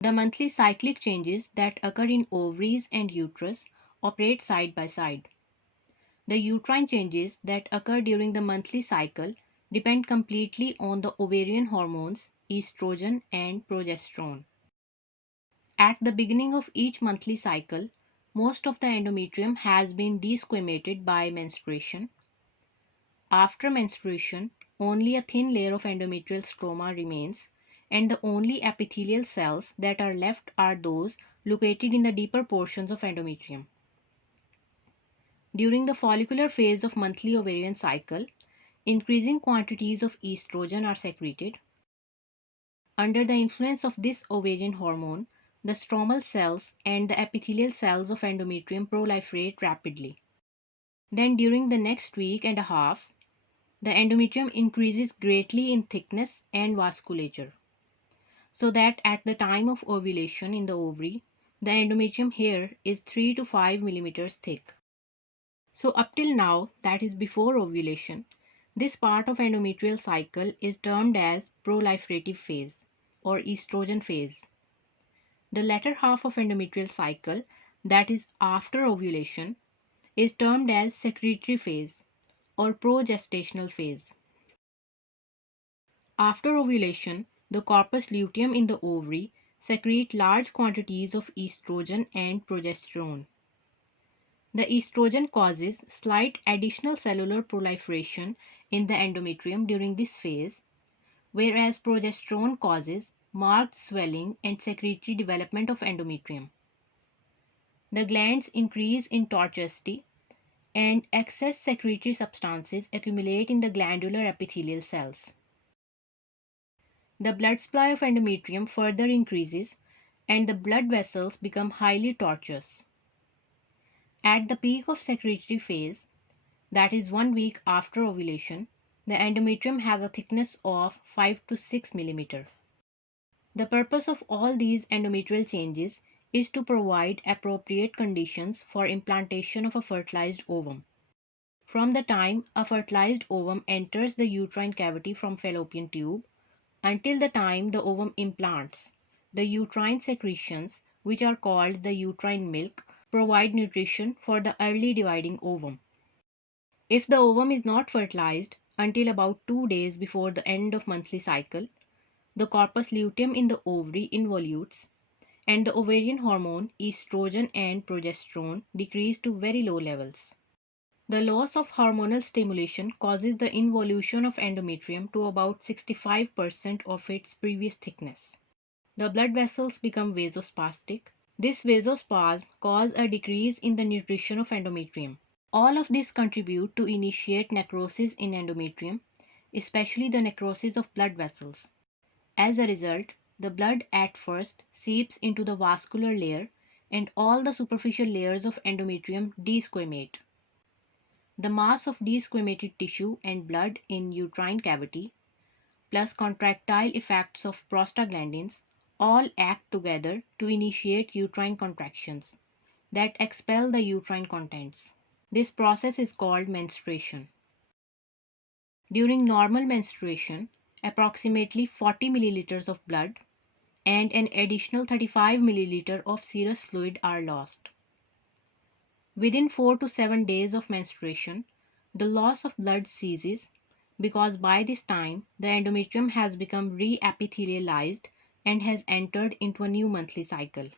The monthly cyclic changes that occur in ovaries and uterus operate side by side. The uterine changes that occur during the monthly cycle depend completely on the ovarian hormones estrogen and progesterone. At the beginning of each monthly cycle, most of the endometrium has been desquamated by menstruation. After menstruation, only a thin layer of endometrial stroma remains, and the only epithelial cells that are left are those located in the deeper portions of endometrium. During the follicular phase of monthly ovarian cycle, increasing quantities of estrogen are secreted. Under the influence of this ovarian hormone, the stromal cells and the epithelial cells of endometrium proliferate rapidly. Then, during the next week and a half, the endometrium increases greatly in thickness and vasculature, so that at the time of ovulation in the ovary, the endometrium hair is 3 to 5 millimeters thick. So, up till now, that is before ovulation, this part of endometrial cycle is termed as proliferative phase or estrogen phase. The latter half of endometrial cycle, that is after ovulation, is termed as secretory phase or progestational phase. After ovulation, the corpus luteum in the ovary secrete large quantities of estrogen and progesterone. The estrogen causes slight additional cellular proliferation in the endometrium during this phase, whereas progesterone causes marked swelling and secretory development of endometrium. The glands increase in tortuosity and excess secretory substances accumulate in the glandular epithelial cells. The blood supply of endometrium further increases and the blood vessels become highly tortuous. At the peak of secretory phase, that is 1 week after ovulation, the endometrium has a thickness of 5 to 6 mm. The purpose of all these endometrial changes is to provide appropriate conditions for implantation of a fertilized ovum. From the time a fertilized ovum enters the uterine cavity from fallopian tube until the time the ovum implants, the uterine secretions, which are called the uterine milk, provide nutrition for the early dividing ovum. If the ovum is not fertilized until about 2 days before the end of monthly cycle, the corpus luteum in the ovary involutes and the ovarian hormone estrogen and progesterone decrease to very low levels. The loss of hormonal stimulation causes the involution of endometrium to about 65% of its previous thickness. The blood vessels become vasospastic. This vasospasm causes a decrease in the nutrition of endometrium. All of this contribute to initiate necrosis in endometrium, especially the necrosis of blood vessels. As a result, the blood at first seeps into the vascular layer and all the superficial layers of endometrium desquamate. The mass of desquamated tissue and blood in uterine cavity, plus contractile effects of prostaglandins, all act together to initiate uterine contractions that expel the uterine contents. This process is called menstruation. During normal menstruation, approximately 40 milliliters of blood and an additional 35 milliliter of serous fluid are lost. Within 4 to 7 days of menstruation, the loss of blood ceases because by this time the endometrium has become re-epithelialized and has entered into a new monthly cycle.